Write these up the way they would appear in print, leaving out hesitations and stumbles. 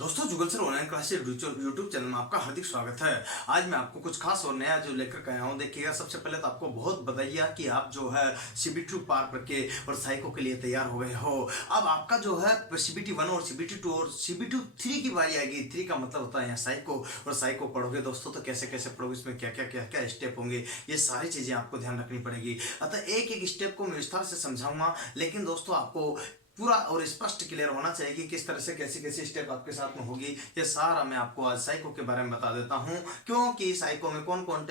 दोस्तों Jugal sir online classes YouTube channel में आपका हार्दिक स्वागत है। आज मैं आपको कुछ खास और नया जो लेकर के आया हूँ। देखिएगा, सबसे पहले तो आपको बहुत बधाइयाँ कि आप जो है CBT पार करके और साइको के लिए तैयार हो गए हो। अब आपका जो है CBT 1 और CBT 2 और CBT 3 की बारी आएगी। 3 का मतलब होता है यहाँ साइको, और साइको पढ़ोगे दोस्तों तो कैसे कैसे पढ़ोगे, इसमें क्या क्या स्टेप होंगे, ये सारी चीज़ें आपको ध्यान रखनी पड़ेगी। अतः एक एक स्टेप को मैं विस्तार से समझाऊंगा, लेकिन दोस्तों आपको पूरा और स्पष्ट क्लियर होना चाहिए कि किस तरह से कैसी कैसी स्टेप आपके साथ में होगी। ये सारा मैं आपको आज साइको के बारे में बता देता हूँ, क्योंकि साइको में कौन कौन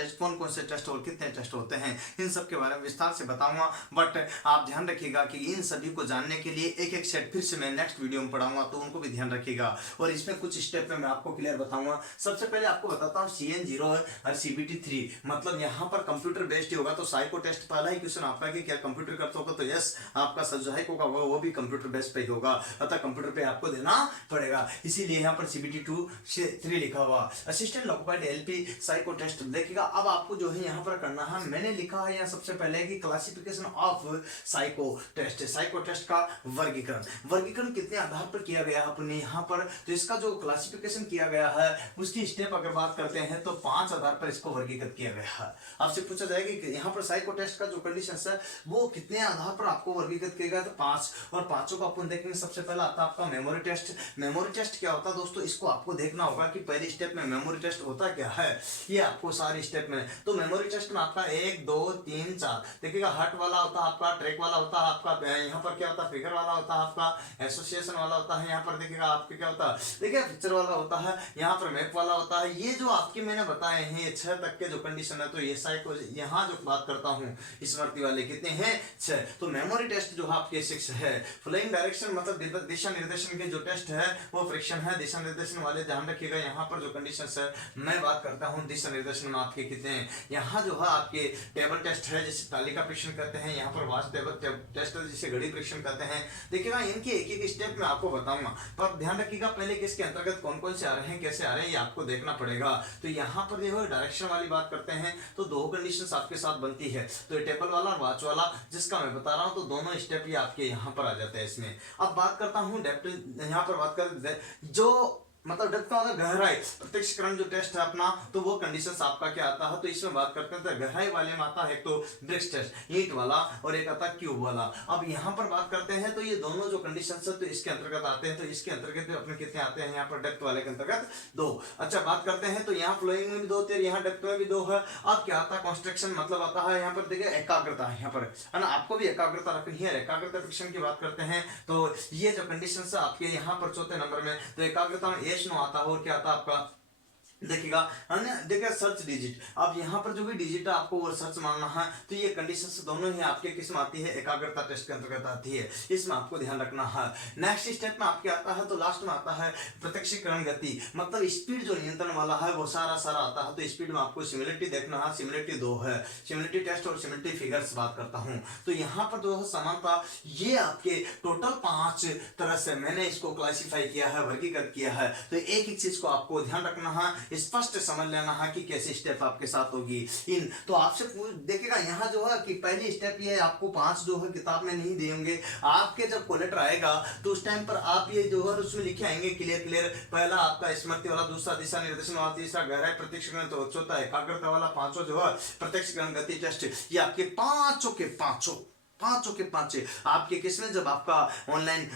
से टेस्ट और कितने टेस्ट होते हैं, इन सब के बारे में विस्तार से बताऊंगा। बट आप ध्यान रखिएगा कि इन सभी को जानने के लिए एक एक सेट फिर से मैं नेक्स्ट वीडियो में पढ़ाऊंगा, तो उनको भी ध्यान रखिएगा। और इसमें कुछ स्टेप में मैं आपको क्लियर बताऊंगा। सबसे पहले आपको बताता हूँ CN 0 और CBT 3, मतलब यहाँ पर कंप्यूटर बेस्ड होगा। तो साइको टेस्ट पहला ही क्वेश्चन आपका कि क्या कंप्यूटर करता होगा, तो यस आपका साइको का वो भी कंप्यूटर बेस्ड पे होगा, अतः कंप्यूटर पे आपको देना पड़ेगा। इसीलिए यहाँ पर CBT 2 से 3 लिखा हुआ। Assistant occupied LP psycho test देखिएगा। अब आपको जो है यहाँ पर करना है, मैंने लिखा है यहाँ सबसे पहले कि classification of psycho test. Psycho test का वर्गीकरण कितने आधार पर किया गया है अपने यहाँ पर, तो इसका जो क्लासिफिकेशन किया गया है उसकी स्टेप अगर बात करते हैं तो 5 आधार पर इसको वर्गीकृत किया गया है। आपसे पूछा जाएगा कि यहाँ पर साइको टेस्ट का जो कंडीशन है वो कितने आधार पर आपको वर्गीकृत किया गया, तो 5, और 5 को अपन देखेंगे। सबसे पहला आता है आपका मेमोरी टेस्ट। मेमोरी टेस्ट क्या होता है दोस्तों, इसको आपको देखना होगा कि पहली स्टेप में मेमोरी टेस्ट होता क्या है, ये आपको सारी स्टेप में। तो मेमोरी टेस्ट में आपका 1 2 3 4 देखिएगा, हट वाला होता है आपका, ट्रैक वाला होता है आपका, यहाँ पर क्या होता है फिगर वाला होता है आपका, एसोसिएशन वाला होता है, यहाँ पर देखिएगा आपके क्या होता है, देखिए पिक्चर वाला होता है, यहाँ पर मैप वाला होता है। ये जो आपके मैंने बताए हैं ये 6 तक के जो कंडीशन है, तो ये साइको यहाँ जो बात करता हूँ स्मृति वाले कितने हैं 6। तो मेमोरी टेस्ट जो आपके 6 है। फ्लोइंग डायरेक्शन मतलब दिशा निर्देशन के जो टेस्ट है वो फ्रिक्शन है। दिशा निर्देशन वाले ध्यान रखिएगा, यहाँ पर जो कंडीशंस है मैं बात करता हूँ दिशा निर्देशन में आपके कितने हैं। यहाँ जो है आपके टेबल टेस्ट है जिसे तालिका परीक्षण कहते हैं, यहाँ पर वाच टेबल टेस्ट है जिसे घड़ी परीक्षण कहते हैं। देखिएगा इनके एक एक स्टेप में आपको बताऊंगा, पर ध्यान रखिएगा पहले किसके अंतर्गत कौन कौन से आ रहे हैं, कैसे आ रहे हैं, ये आपको देखना पड़ेगा। तो यहाँ पर जो है डायरेक्शन वाली बात करते हैं तो 2 कंडीशन आपके साथ बनती है, तो ये टेबल वाला और वाच वाला जिसका मैं बता रहा हूँ, तो दोनों स्टेप ये आपके यहाँ पर आ जाते हैं इसमें। अब बात करता हूँ डेप्थ, यहाँ पर बात कर जो मतलब डेप्थ का गहराई प्रत्यक्षकरण जो टेस्ट है अपना, तो वो कंडीशंस आपका क्या आता है, तो इसमें बात करते हैं तो गहराई वाले में आता है तो ब्रिक्स टेस्ट ईंट वाला, और एक आता है क्यूब वाला। अब यहाँ पर बात करते हैं तो ये दोनों जो कंडीशंस है तो इसके अंतर्गत आते हैं, तो इसके अंतर्गत अपने कितने आते हैं, यहाँ पर डेप्थ वाले के अंतर्गत 2। अच्छा बात करते हैं तो यहाँ फ्लोइंग में भी 2 थे, यहाँ डेप्थ में भी 2 है। अब क्या आता है कंस्ट्रक्शन, मतलब आता है यहाँ पर देखिए एकाग्रता, यहाँ पर है ना, आपको भी एकाग्रता रखनी है। एकाग्रता परीक्षण की बात करते हैं तो ये जो कंडीशन है आपके यहाँ पर 4थे नंबर में, तो एकाग्रता में H9 आता है, और क्या आता है आपका देखिएगा, देखिए सर्च डिजिट। अब यहाँ पर जो भी डिजिट है आपको वो सर्च मानना है, तो ये कंडीशन दोनों ही आपके किस में आती है, एकाग्रता टेस्ट के अंतर्गत आती है, इसमें आपको ध्यान रखना है। नेक्स्ट स्टेप में आपके आता है तो लास्ट में आता है प्रत्यक्षीकरण गति, मतलब स्पीड जो नियंत्रण वाला है वो सारा आता है। तो स्पीड में आपको सिमिलरिटी देखना है, सिमिलरिटी 2 है, सिमिलरिटी टेस्ट और सिमिलरिटी फिगर्स बात करता हूँ। तो यहाँ पर जो है समानता, ये आपके टोटल 5 तरह से मैंने इसको क्लासिफाई किया है, वर्गीकृत किया है। तो एक एक चीज को आपको ध्यान रखना है, स्पष्ट समझ लेना है कि कैसी स्टेप आपके साथ होगी इन। तो आपसे देखिएगा यहाँ जो है कि पहली स्टेप ये आपको 5 जो है किताब में नहीं देंगे, आपके जब कोलेटर आएगा तो उस टाइम पर आप ये जो है उसमें लिखे आएंगे क्लियर। पहला आपका स्मृति वाला, दूसरा दिशा निर्देशन वाला, तीसरा गहराई प्रत्यक्षीकरण, तो चौथा एकाग्रता वाला, 5वां जो है प्रत्यक्षीकरण गति टेस्ट। ये आपके पांचों के पांचों आपके किसमें, जब आपका ऑनलाइन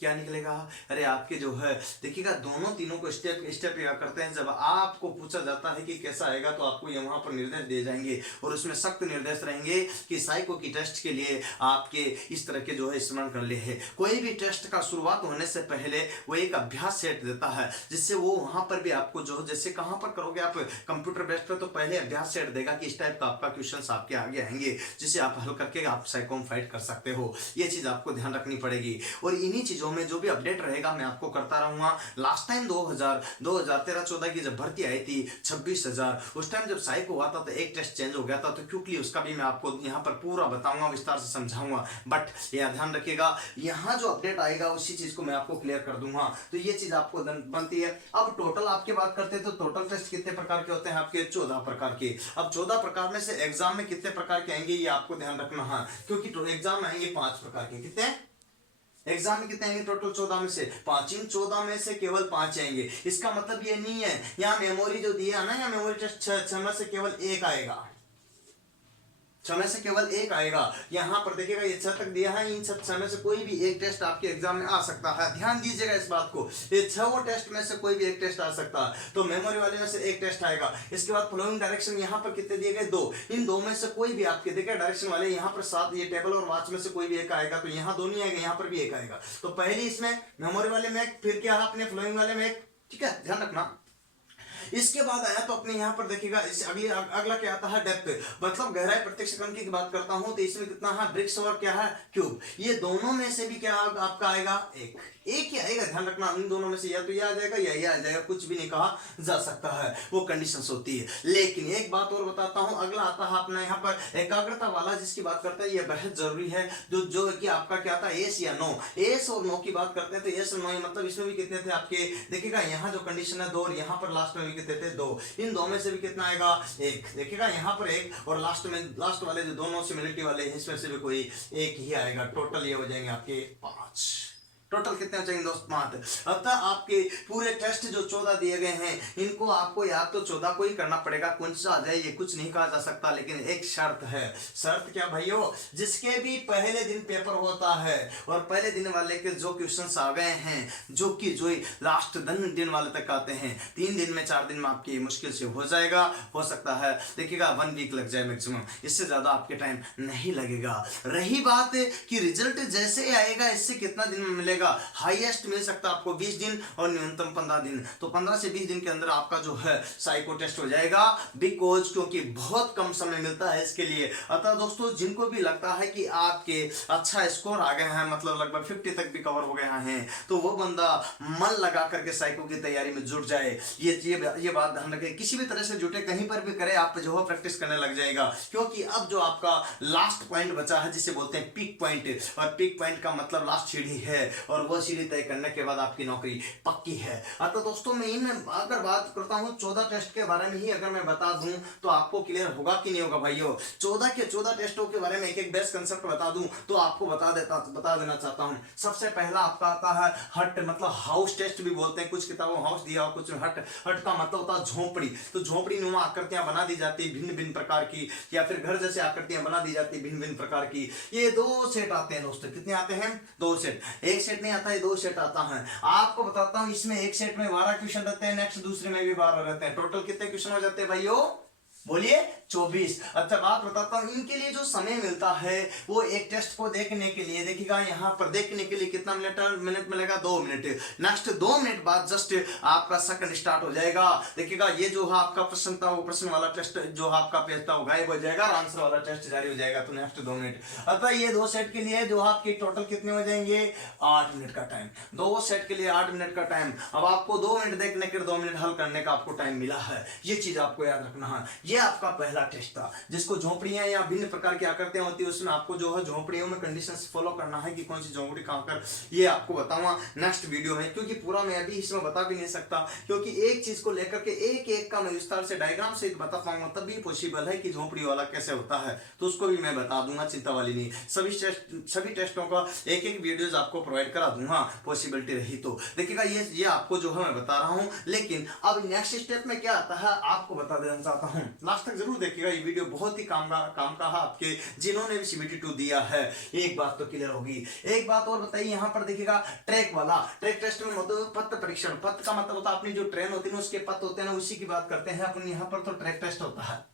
क्या निकलेगा, अरे आपके जो है देखिएगा दोनों तीनों को स्टेप क्या करते हैं, जब आपको पूछा जाता है कि कैसा आएगा तो आपको ये वहां पर निर्देश दिए जाएंगे, और उसमें सख्त निर्देश रहेंगे कि साइको की टेस्ट के लिए आपके इस तरह के जो है स्मरण कर ले है। कोई भी टेस्ट का शुरुआत होने से पहले वो एक अभ्यास सेट देता है, जिससे वो वहां पर भी आपको जो जैसे कहां पर करोगे आप कंप्यूटर बेस्ड पे, तो पहले अभ्यास सेट देगा कि इस टाइप का आपका क्वेश्चन आपके आगे आएंगे, जिसे आप हल करके आप साइको में फाइट कर सकते हो। ये चीज आपको ध्यान रखनी पड़ेगी, और इन्हीं चीजों में जो भी अपडेट रहेगा मैं आपको करता रहूंगा। लास्ट टाइम 2013-14 की जब भर्ती आई थी 26,000, उस टाइम जब साइको हुआ था तो एक टेस्ट चेंज हो गया था, तो क्विकली उसका भी मैं आपको यहाँ पर पूरा बताऊंगा, विस्तार से समझाऊंगा। बट यह ध्यान रखिएगा यहाँ जो अपडेट आएगा उसी चीज को मैं आपको क्लियर कर दूंगा, तो ये चीज आपको बनती है। अब टोटल आपके बात करते हैं तो टोटल टेस्ट कितने प्रकार के होते हैं आपके, 14 प्रकार के। अब 14 प्रकार में से एग्जाम में कितने प्रकार के आएंगे ये आपको ध्यान रखना है, क्योंकि एग्जाम में आएंगे 5 प्रकार के। कितने एग्जाम में कितने आएंगे टोटल 14 में से 5, इन 14 में से केवल 5 आएंगे। इसका मतलब ये नहीं है यहाँ मेमोरी जो दिया ना, या मेमोरी टेस्ट 6 में से केवल 1 आएगा, 6 में से केवल 1 आएगा। यहाँ पर देखिएगा ये 6 तक दिया है, इन 6 में से कोई भी एक टेस्ट आपके एग्जाम में आ सकता है, ध्यान दीजिएगा इस बात को। ये 6 टेस्ट में से कोई भी एक टेस्ट आ सकता है, तो मेमोरी वाले में से एक टेस्ट आएगा। इसके बाद फ्लोइंग डायरेक्शन यहाँ पर कितने दिए गए 2, इन 2 में से कोई भी आपके देखिए डायरेक्शन वाले यहाँ पर 7, ये टेबल और वॉच में से कोई भी एक आएगा, तो यहाँ 2 नहीं आएगा, यहाँ पर भी एक आएगा। तो पहले इसमें मेमोरी वाले में एक, फिर क्या अपने फ्लोइंग वाले में एक, ठीक है, ध्यान रखना। इसके बाद आया तो अपने यहाँ पर देखिएगा इस अगला क्या आता है डेप्थ, मतलब गहराई प्रत्यक्ष सेकंड की बात करता हूं तो इसमें कितना है ब्रिक्स और क्या है क्यूब, ये दोनों में से भी क्या आपका आएगा एक ही आएगा, ध्यान रखना। इन दोनों में से या तो ये आ जाएगा या ये आ जाएगा, कुछ भी नहीं कहा जा सकता है, वो कंडीशंस होती है। लेकिन एक बात और बताता हूं, अगला आता है अपना यहाँ पर एकाग्रता वाला, जिसकी बात करते हैं ये बेहद जरूरी है, जो कि आपका क्या आता है एस या नो, एस और नो की बात करते हैं तो एस और नो, मतलब इसमें भी कितने थे आपके देखिएगा यहाँ जो कंडीशन है 2 और यहाँ पर लास्ट में भी कितने थे 2, इन 2 में से भी कितना आएगा 1, देखिएगा यहाँ पर 1 और लास्ट वाले जो दोनों सिमिलरिटी वाले इसमें से भी कोई एक ही आएगा। टोटल ये हो जाएंगे आपके 5, टोटल कितने हो जाएंगे दोस्त 5। अतः आपके पूरे टेस्ट जो 14 दिए गए हैं इनको आपको या तो 14 को ही करना पड़ेगा, कौन सा आ जाए ये कुछ नहीं कहा जा सकता, लेकिन एक शर्त है। शर्त क्या भाइयों, जिसके भी पहले दिन पेपर होता है और पहले दिन वाले के जो क्वेश्चंस आ गए हैं, जो कि जो लास्ट दिन वाले तक आते हैं, 3 दिन में 4 दिन में आपकी मुश्किल से हो जाएगा, हो सकता है देखिएगा 1 वीक लग जाए मैक्सिमम, इससे ज्यादा आपके टाइम नहीं लगेगा। रही बात कि रिजल्ट जैसे आएगा इससे कितना दिन में मिलेगा, हाईएस्ट मिल सकता है आपको 20 दिन और न्यूनतम 15 दिन, तो 15 से 20 दिन के अंदर आपका जो है साइको टेस्ट हो जाएगा, बिकॉज क्योंकि बहुत कम समय मिलता है इसके लिए। अतः दोस्तों जिनको भी लगता है कि आपके अच्छा स्कोर आ गए हैं, मतलब लगभग 50 तक भी कवर हो गए हैं, तो वो बंदा मन लगा करके साइको की तैयारी में जुट जाए। ये बात ध्यान रखें, किसी भी तरह से जुटे, कहीं पर भी करे, आप जो है प्रैक्टिस करने लग जाएगा, क्योंकि अब जो आपका लास्ट पॉइंट बचा है जिसे बोलते हैं पीक पॉइंट, और पीक पॉइंट का मतलब लास्ट सीढ़ी है, और वो सीढ़ी तय करने के बाद आपकी नौकरी पक्की है। तो दोस्तों मैं अगर बात करता हूं 14 टेस्ट के बारे में ही अगर मैं बता दूं तो आपको क्लियर होगा कि नहीं होगा भाइयों। 14 टेस्टों के बारे में एक बेस्ट कंसेप्ट बता दूं तो आपको बता देना चाहता हूं। सबसे पहला आपका आता है हट, मतलब हाउस टेस्ट भी बोलते हैं, कुछ किताबों हाउस दिया और कुछ हट का मतलब होता है झोपड़ी, तो झोपड़ी नुमा आकृतियां बना दी जाती भिन्न भिन्न प्रकार की, या फिर घर जैसे आकृतियां बना दी जाती भिन्न भिन्न प्रकार की। ये 2 सेट आते हैं दोस्तों, कितने आते हैं 2 सेट, एक सेट नहीं आता है, 2 सेट आता है। आपको बताता हूं इसमें एक सेट में 12 क्वेश्चन रहते हैं, नेक्स्ट दूसरे में भी 12 रहते हैं, टोटल कितने क्वेश्चन हो जाते हैं भाइयों, बोलिए 24। अच्छा बात बताता हूं, इनके लिए जो समय मिलता है वो एक टेस्ट को देखने के लिए देखिएगा यहाँ पर देखने के लिए कितना मिनट मिलेगा 2 मिनट, नेक्स्ट 2 मिनट बाद जस्ट आपका सेकंड स्टार्ट हो जाएगा। देखिएगा ये जो है आपका प्रश्न था, वो प्रश्न वाला टेस्ट जो आपका पेज था वो गायब हो जाएगा, आंसर वाला टेस्ट जारी हो जाएगा, तो नेक्स्ट 2 मिनट। अतः ये 2 सेट के लिए जो आपके टोटल कितने हो जाएंगे 8 मिनट का टाइम, 2 सेट के लिए 8 मिनट का टाइम। अब आपको 2 मिनट देखने के 2 मिनट हल करने का आपको टाइम मिला है, ये चीज आपको याद रखना है। ये आपका पहला टेस्ट था, जिसको झोपड़ियां या भिन्न प्रकार की आकृतियां होती है, उसमें आपको जो है झोपड़ियों में कंडीशंस फॉलो करना है कि कौन सी झोपड़ी कहां कर, ये आपको बताऊंगा नेक्स्ट वीडियो में, क्योंकि पूरा मैं अभी इसमें बता भी नहीं सकता, क्योंकि एक चीज को लेकर के एक का मैं विस्तार से डायग्राम से बता पाऊंगा तभी पॉसिबल है कि झोपड़ी वाला कैसे होता है, तो उसको भी मैं बता दूंगा, चिंता वाली नहीं। सभी टेस्टों का एक वीडियोज आपको प्रोवाइड करा दूंगा, पॉसिबिलिटी रही तो। देखिएगा ये आपको जो है मैं बता रहा हूं, लेकिन अब नेक्स्ट स्टेप में क्या आता है आपको बता देना चाहता हूं, लास्ट तक जरूर देखिएगा, ये वीडियो बहुत ही काम का है आपके जिन्होंने भी CBT 2 दिया है। एक बात तो क्लियर होगी, एक बात और बताइए, यहाँ पर देखिएगा ट्रैक वाला, ट्रैक टेस्ट में मतलब पथ परीक्षण, पथ का मतलब होता है अपनी जो ट्रेन होती है ना उसके पथ होते हैं ना, उसी की बात करते हैं अपन, यहाँ पर तो ट्रैक टेस्ट होता है।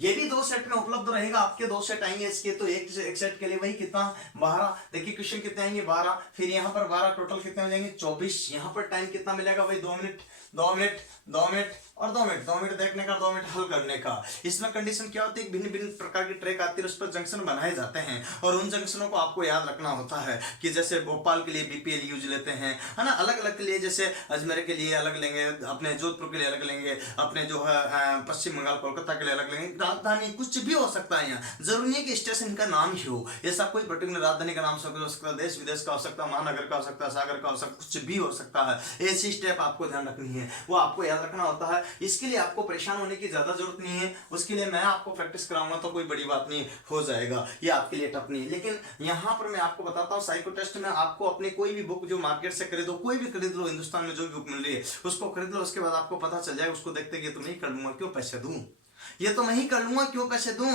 ये भी 2 सेट में उपलब्ध रहेगा, आपके 2 सेट आएंगे इसके, तो एक सेट के लिए वही कितना 12, देखिए क्वेश्चन कितने आएंगे 12, फिर यहाँ पर 12 टोटल कितने हो जाएंगे 24। यहाँ पर टाइम कितना मिलेगा भाई 2 मिनट 2 मिनट 2 मिनट और 2 मिनट, 2 मिनट देखने का 2 मिनट हल करने का। इसमें कंडीशन क्या होती है, भिन्न भिन्न प्रकार की ट्रैक आती है, उस पर जंक्शन बनाए जाते हैं और उन जंक्शनों को आपको याद रखना होता है कि जैसे भोपाल के लिए BPL यूज लेते हैं, है ना, अलग अलग के लिए, जैसे अजमेर के लिए अलग लेंगे, अपने जोधपुर के लिए अलग लेंगे, अपने जो है पश्चिम बंगाल कोलकाता के लिए अलग लेंगे, राजधानी, कुछ भी हो सकता है। यहाँ जरूरी नहीं है कि स्टेशन का नाम ही हो, ऐसा कोई पर्टिकुलर राजधानी का नाम हो सकता है, देश विदेश का हो सकता है, महानगर का हो सकता है, सागर का हो सकता है, कुछ भी हो सकता है। ऐसी स्टेप आपको ध्यान रखनी है, वो आपको याद रखना होता है। इसके लिए आपको परेशान होने की ज्यादा जरूरत नहीं है, उसके लिए मैं आपको प्रैक्टिस कराऊंगा तो कोई बड़ी बात नहीं, हो जाएगा, ये आपके लिए टफ नहीं है। लेकिन यहाँ पर मैं आपको बताता हूँ, साइको टेस्ट में आपको अपने कोई भी बुक जो मार्केट से खरीदो, कोई भी खरीद लो, हिंदुस्तान में जो भी बुक मिल रही है उसको खरीद लो, उसके बाद आपको पता चल जाएगा, उसको देखते कि तो नहीं कर लूंगा, क्यों पैसे दूं, ये तो मैं ही कर लूंगा, क्यों पैसे दूं।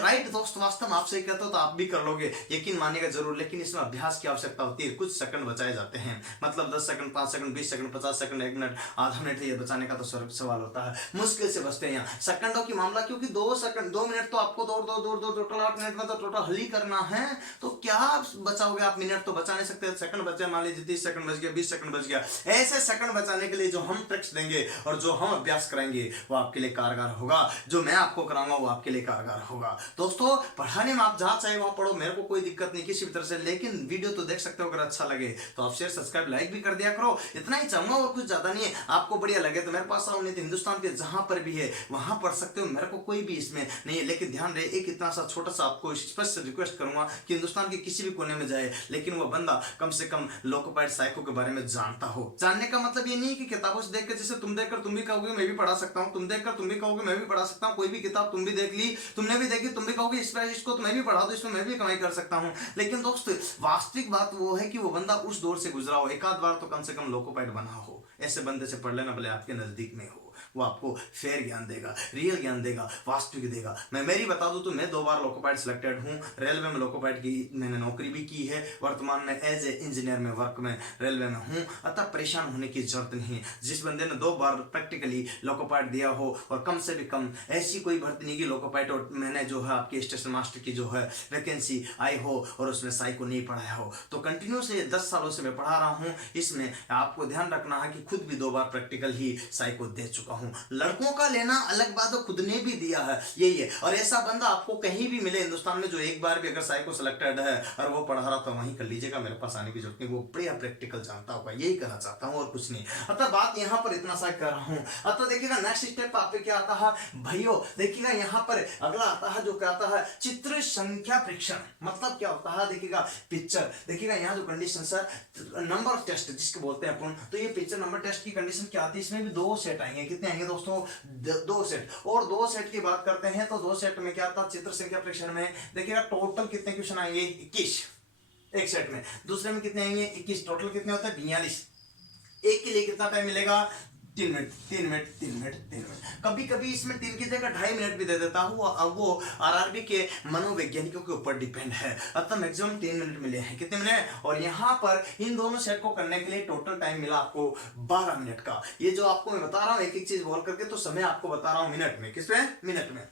राइट दोस्त, वास्तव में आपसे ही कहता तो आप भी कर लोगे, यकीन मानेगा जरूर। लेकिन इसमें अभ्यास की आवश्यकता होती है, कुछ सेकंड बचाए जाते हैं, मतलब 10 second, 5 second, 20 second, 50 second, 1 minute, आधा मिनट, ये बचाने का तो सवाल होता है, मुश्किल से बचते हैं यहाँ सेकंडों की मामला, क्योंकि 2 सेकंड, 2 मिनट तो आपको दौड़ दो दौड़ दो, टोटल 8 मिनट में तो टोटल हल ही करना है, तो क्या बचाओगे आप, मिनट तो बचा नहीं सकते, सेकंड बचे, मान लीजिए 30 सेकंड बच गया, 20 सेकंड बच गया। ऐसे सेकंड बचाने के लिए जो हम ट्रिक्स देंगे और जो हम अभ्यास कराएंगे वो आपके लिए कारगर होगा, जो मैं आपको कराऊंगा वो आपके लिए कारगर होगा। दोस्तों, पढ़ाने में आप जहां चाहे वहां पढ़ो, मेरे को कोई दिक्कत नहीं किसी भी तरह से, लेकिन वीडियो तो देख सकते हो, अगर अच्छा लगे तो आप शेयर, सब्सक्राइब, लाइक भी कर दिया करो, इतना ही चाहूंगा और कुछ ज्यादा नहीं है। आपको बढ़िया लगे तो मेरे पास आओ, नहीं तो हिंदुस्तान के जहां पर भी है वहां पढ़ सकते हो, मेरे को कोई भी इसमें नहीं है। लेकिन ध्यान रहे, एक इतना सा छोटा सा आपको स्पष्ट रिक्वेस्ट करूंगा कि हिंदुस्तान के किसी भी कोने में जाए, लेकिन वो बंदा कम से कम लोकोपाइड साइको के बारे में जानता हो। जानने का मतलब ये नहीं है कि किताबों से देखकर, जैसे तुम देखकर तुम भी कहोगे मैं भी पढ़ा सकता हूँ, तुम देखकर तुम भी कहोगे मैं भी पढ़ा सकता हूँ, कोई भी किताब तुम भी देख ली, तुमने भी देखी, तुम भी कहोगे इसको तो मैं भी पढ़ा दूं, इसमें मैं भी कमाई कर सकता हूं। लेकिन दोस्त, वास्तविक बात वो है कि वो बंदा उस दौर से गुजरा हो, एक आध बार तो कम से कम लोकोपाइड बना हो, ऐसे बंदे से पढ़ लेना, भले आपके नजदीक में हो, वो आपको फेयर ज्ञान देगा, रियल ज्ञान देगा, वास्तविक देगा। मैं मेरी बता दूं तो मैं 2 बार लोकोपाइड सिलेक्टेड हूं, रेलवे में लोकोपाइड की मैंने नौकरी भी की है, वर्तमान में एज ए इंजीनियर में वर्क में रेलवे में हूं, अतः परेशान होने की जरूरत नहीं है। जिस बंदे ने 2 बार प्रैक्टिकली लोकोपाइड दिया हो, और कम से भी कम ऐसी कोई भर्ती नहीं की लोकोपाइड और मैंने जो है आपके स्टेशन मास्टर की जो है वैकेंसी आई हो और उसमें साइको नहीं पढ़ाया हो, तो कंटिन्यू से 10 सालों से मैं पढ़ा रहा हूं। इसमें आपको ध्यान रखना है कि खुद भी 2 बार प्रैक्टिकल ही साइको दे चुका हूं। लड़कों का लेना अलग बात है, खुद ने भी दिया है, यही है। और ऐसा बंदा आपको कहीं भी मिले हिंदुस्तान में जो एक बार भी अगर साइको सिलेक्टेड है और वो पढ़ा रहा, तो वहीं कर लीजिएगा, मेरे पास आने की जरूरत नहीं, वो बढ़िया प्रैक्टिकल जानता होगा, यही कहना चाहता हूँ और कुछ नहीं। अतः बात यहाँ पर इतना सा कर रहा हूँ। अतः देखिएगा नेक्स्ट स्टेप आप पे क्या आता है भाइयों, देखिएगा यहाँ पर अगला आता है जो क्या आता है, चित्र संख्या परीक्षण। मतलब क्या होता है, देखिएगा पिक्चर, देखिएगा यहाँ जो कंडीशन है, नंबर टेस्ट जिसको बोलते हैं अपन, तो ये पिक्चर नंबर टेस्ट की कंडीशन क्या आती है, इसमें भी 2 सेट आएंगे, कितने आएंगे दोस्तों, 2 सेट। और 2 सेट की बात करते हैं तो 2 सेट में क्या आता है, चित्र संख्या परीक्षण में देखिएगा टोटल कितने क्वेश्चन आएंगे, 21 एक सेट में, दूसरे में कितने आएंगे 21, टोटल कितने होते हैं 42। एक के लिए कितना टाइम मिलेगा, 3 मिनट 3 मिनट 3 मिनट 3 मिनट, कभी कभी इसमें 3 की जगह 2.5 मिनट भी दे देता हूँ, अब वो आरआरबी के मनोवैज्ञानिकों के ऊपर डिपेंड है। अतः मैक्सिमम 3 मिनट मिले हैं, कितने मिले, और यहाँ पर इन दोनों सेट को करने के लिए टोटल टाइम मिला आपको 12 मिनट का। ये जो आपको मैं बता रहा हूँ एक एक चीज बोल करके, तो समय आपको बता रहा हूँ मिनट में, किसमें, मिनट में।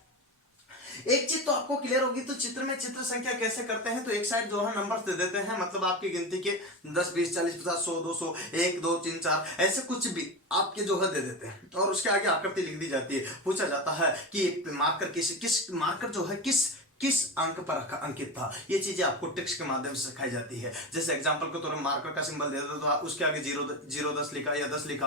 एक चीज तो आपको क्लियर होगी, तो चित्र में चित्र संख्या कैसे करते हैं, तो एक साइड जो है नंबर्स दे देते हैं, मतलब आपकी गिनती के 10 20 40 50 100 200 1 2 3 4 ऐसे कुछ भी आपके जो है दे देते हैं, और उसके आगे आकृति लिख दी जाती है। पूछा जाता है कि मार्कर किस मार्कर जो है किस अंक पर अंकित था, ये चीजें आपको ट्रिक्स के माध्यम से सिखाई जाती है। जैसे एग्जांपल के तौर पर मार्कर का सिंबल दे दो, तो उसके आगे 0 10 लिखा या 10 लिखा,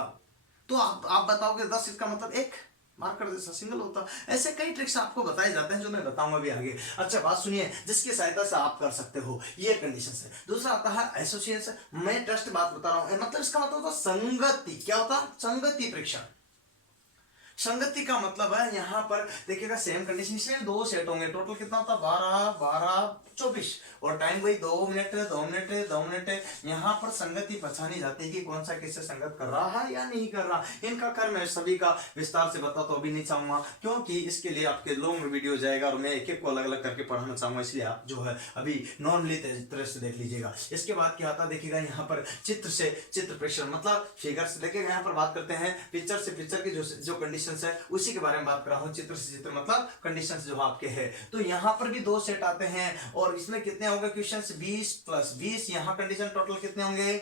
तो आप बताओगे 10 इसका मतलब 1 मार्कर जैसा सिंगल होता। ऐसे कई ट्रिक्स आपको बताए जाते हैं जो मैं बताऊंगा भी आगे। अच्छा बात सुनिए, जिसकी सहायता से आप कर सकते हो, ये कंडीशन है। दूसरा आता है एसोसिएशन, मैं ट्रस्ट बात बता रहा हूं, मतलब इसका मतलब होता संगति, क्या होता, संगति परीक्षण। संगति का मतलब है यहाँ पर देखिएगा सेम कंडीशन, इसमें 2 सेट होंगे, टोटल कितना होता है 12 12 24, और टाइम वही 2 मिनट है 2 मिनट है 2 मिनट है। यहाँ पर संगति पहचानी जाती है कि कौन सा किससे संगत कर रहा है या नहीं कर रहा। इनका कर मैं सभी का विस्तार से बता तो अभी नहीं चाहूंगा, क्योंकि इसके लिए आपके लॉन्ग वीडियो जाएगा और मैं एक एक को अलग अलग करके पढ़ाना चाहूंगा, इसलिए आप जो है अभी नॉर्मली तरह से देख लीजिएगा। इसके बाद क्या आता है, देखिएगा यहाँ पर चित्र से चित्र प्रेक्षण, मतलब फिगर से, देखिएगा यहाँ पर बात करते हैं पिक्चर से पिक्चर की जो कंडीशन है उसी के बारे में बात कर रहा हूँ। चित्र से चित्र मतलब कंडीशन जो आपके है, तो यहाँ पर भी 2 सेट आते हैं, और इसमें कितने होंगे क्वेश्चन, 20 + 20, यहाँ कंडीशन टोटल कितने होंगे